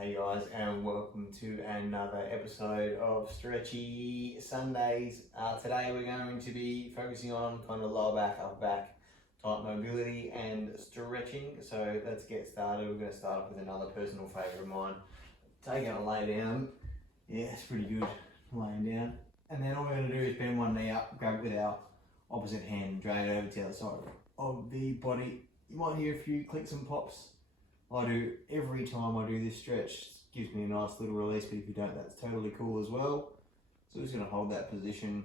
Hey guys, and welcome to another episode of Stretchy Sundays. Today we're going to be focusing on kind of lower back, upper back type mobility and stretching. So let's get started. We're going to start off with another personal favourite of mine. Taking a lay down. Yeah, it's pretty good laying down. And then all we're going to do is bend one knee up, grab it with our opposite hand and drag it over to the other side of the body. You might hear a few clicks and pops. I do every time I do this stretch. Gives me a nice little release, but if you don't, that's totally cool as well. So I'm just going to hold that position,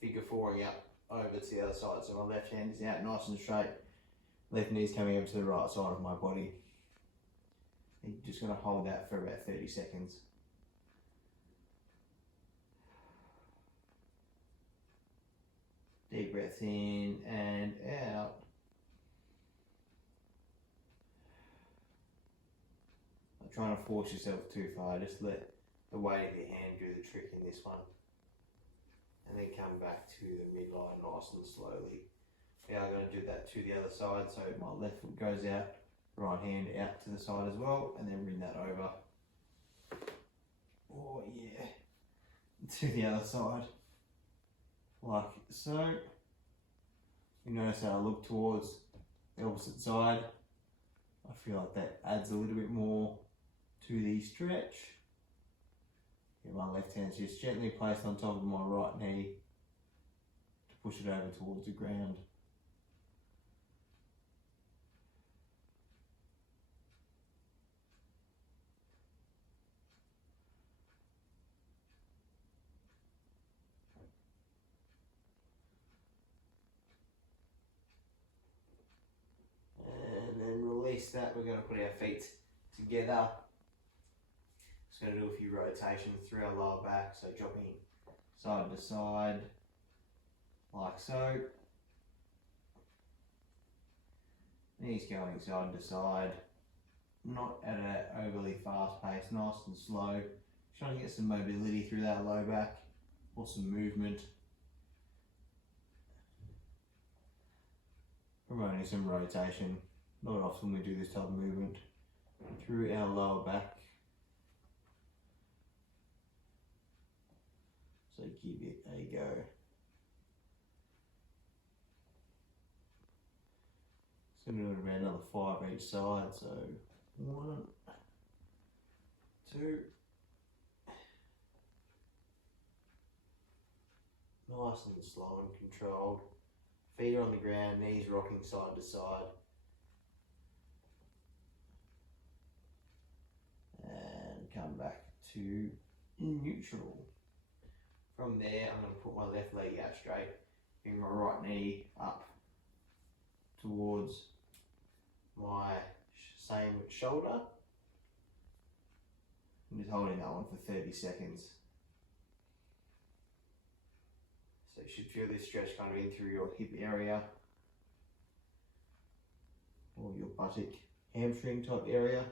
figure fouring up over to the other side. So my left hand is out nice and straight, left knee's coming over to the right side of my body. And you're just going to hold that for about 30 seconds. Deep breath in and out. Trying to force yourself too far, just let the weight of your hand do the trick in this one. And then come back to the midline nice and slowly. Now I'm going to do that to the other side, so my left foot goes out, right hand out to the side as well, and then bring that over. Oh yeah, to the other side, like so. You notice how I look towards the opposite side. I feel like that adds a little bit more to the stretch. Yeah, my left hand's just gently placed on top of my right knee to push it over towards the ground. And then release that. We're going to put our feet together. Just going to do a few rotations through our lower back, so dropping side to side, like so. Knees going side to side, not at an overly fast pace, nice and slow. Trying to get some mobility through that low back, or some movement. Promoting some rotation. Not often we do this type of movement through our lower back. So give it a go. Just going to do it about another 5 each side. So 1, 2. Nice and slow and controlled. Feet are on the ground, knees rocking side to side. And come back to neutral. From there, I'm going to put my left leg out straight, bring my right knee up towards my same shoulder. I'm just holding that one for 30 seconds. So you should feel this stretch kind of in through your hip area, or your buttock, hamstring type area.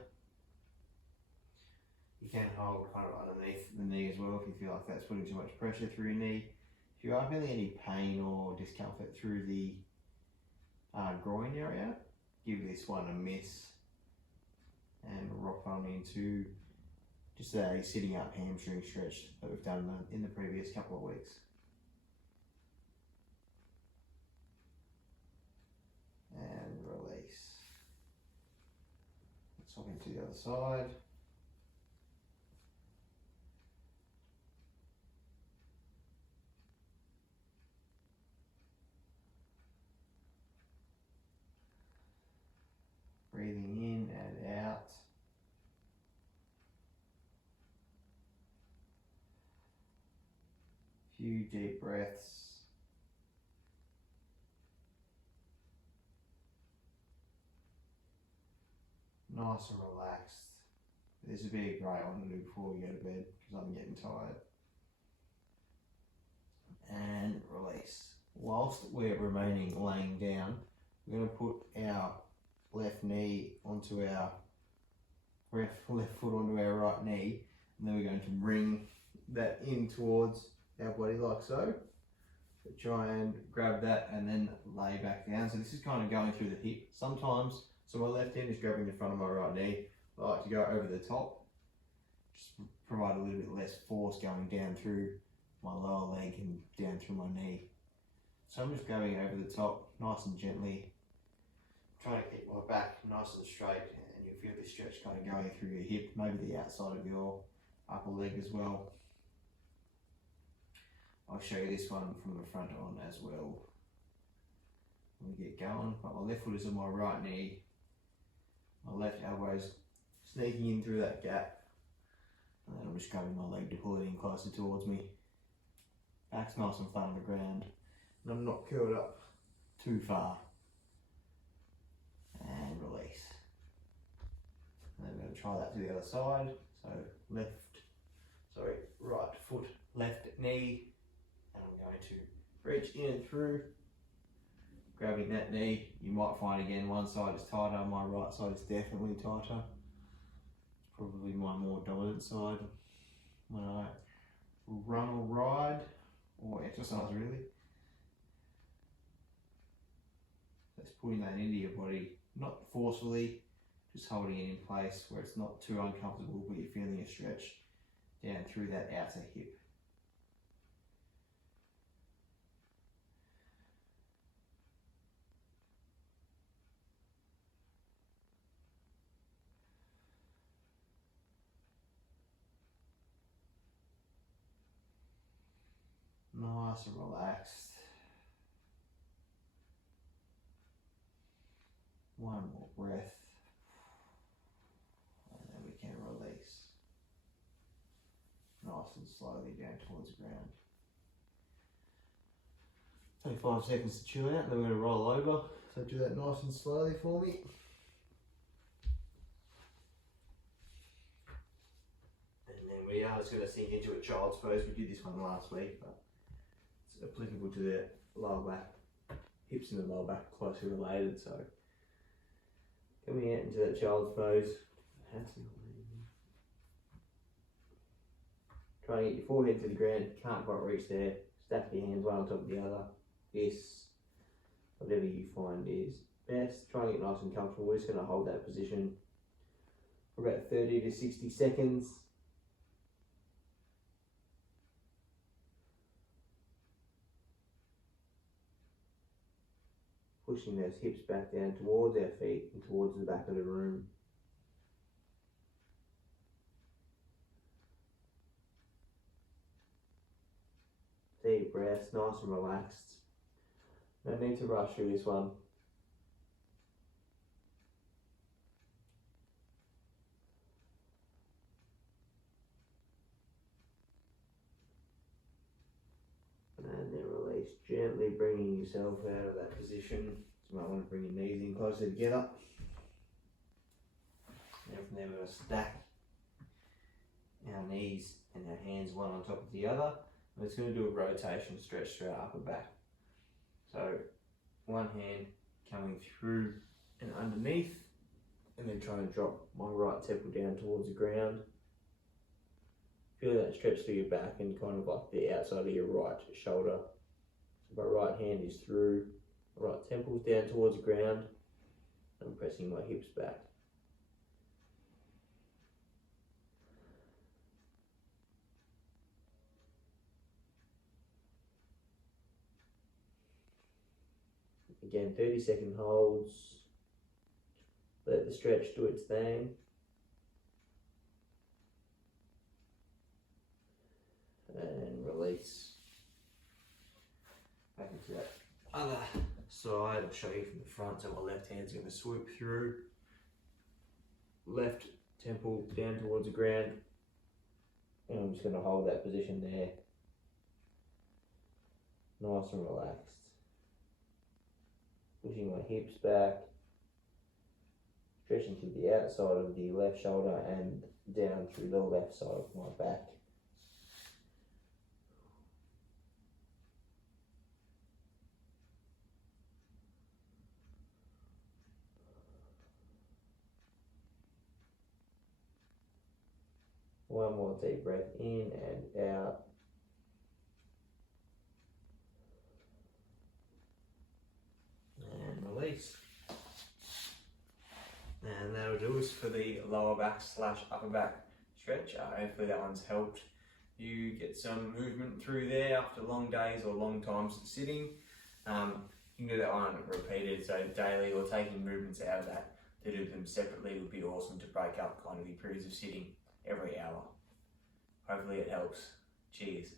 You can hold kind of underneath the knee as well if you feel like that's putting too much pressure through your knee. If you are feeling any pain or discomfort through the groin area, give this one a miss and rock on into just a sitting up hamstring stretch that we've done in the previous couple of weeks. And release. Let's swap into the other side. Breathing in and out. Few deep breaths. Nice and relaxed. This would be a great one to do before we go to bed because I'm getting tired. And release. Whilst we're remaining laying down, we're going to put our left knee onto our left foot onto our right knee, and then we're going to bring that in towards our body like so. So try and grab that and then lay back down. So this is kind of going through the hip sometimes. So my left hand is grabbing the front of my right knee, I like to go over the top, just provide a little bit less force going down through my lower leg and down through my knee. So I'm just going over the top, nice and gently, trying to keep my back nice and straight, and you'll feel the stretch kind of going through your hip, maybe the outside of your upper leg as well. I'll show you this one from the front on as well. When we get going, but my left foot is on my right knee, my left elbow is sneaking in through that gap, and then I'm just grabbing my leg to pull it in closer towards me. Back's nice and flat on the ground, and I'm not curled up too far. And release. And then we're going to try that to the other side. So right foot, left knee, and I'm going to reach in and through, grabbing that knee. You might find again one side is tighter, my right side is definitely tighter. It's probably my more dominant side when I run or ride or exercise really. That's putting that into your body, not forcefully, just holding it in place where it's not too uncomfortable, but you're feeling a stretch down through that outer hip. Nice and relaxed. One more breath. And then we can release. Nice and slowly down towards the ground. Take 5 seconds to chill out, and then we're going to roll over. So do that nice and slowly for me. And then we are just going to sink into a child's pose. We did this one last week, but it's applicable to the lower back. Hips and the lower back closely related, so coming out into that child's pose. Try to get your forehead to the ground. If you can't quite reach there, stack your hands one on top of the other. This, whatever you find is best. Try and get nice and comfortable. We're just going to hold that position for about 30 to 60 seconds. Pushing those hips back down towards our feet and towards the back of the room. Deep breaths, nice and relaxed. No need to rush through this one. And then release, gently bringing yourself out of that position. So you might want to bring your knees in closer together. And from there we're going to stack our knees and our hands one on top of the other. And it's going to do a rotation stretch through our upper back. So one hand coming through and underneath, and then trying to drop my right temple down towards the ground. Feel that stretch through your back and kind of like the outside of your right shoulder. So my right hand is through, my right temple's down towards the ground. I'm pressing my hips back. Again, 30-second holds. Let the stretch do its thing. And release. Back into that other side. I'll show you from the front. So my left hand's going to swoop through. Left temple down towards the ground. And I'm just going to hold that position there. Nice and relaxed. Pushing my hips back, stretching to the outside of the left shoulder and down through the left side of my back. One more deep breath in and out. And release. And that'll do push for the lower back / upper back stretch. Hopefully that one's helped you get some movement through there after long days or long times sitting. You can do that one repeated, so daily, or taking movements out of that to do them separately would be awesome to break up kind of your periods of sitting every hour. Hopefully it helps. Cheers.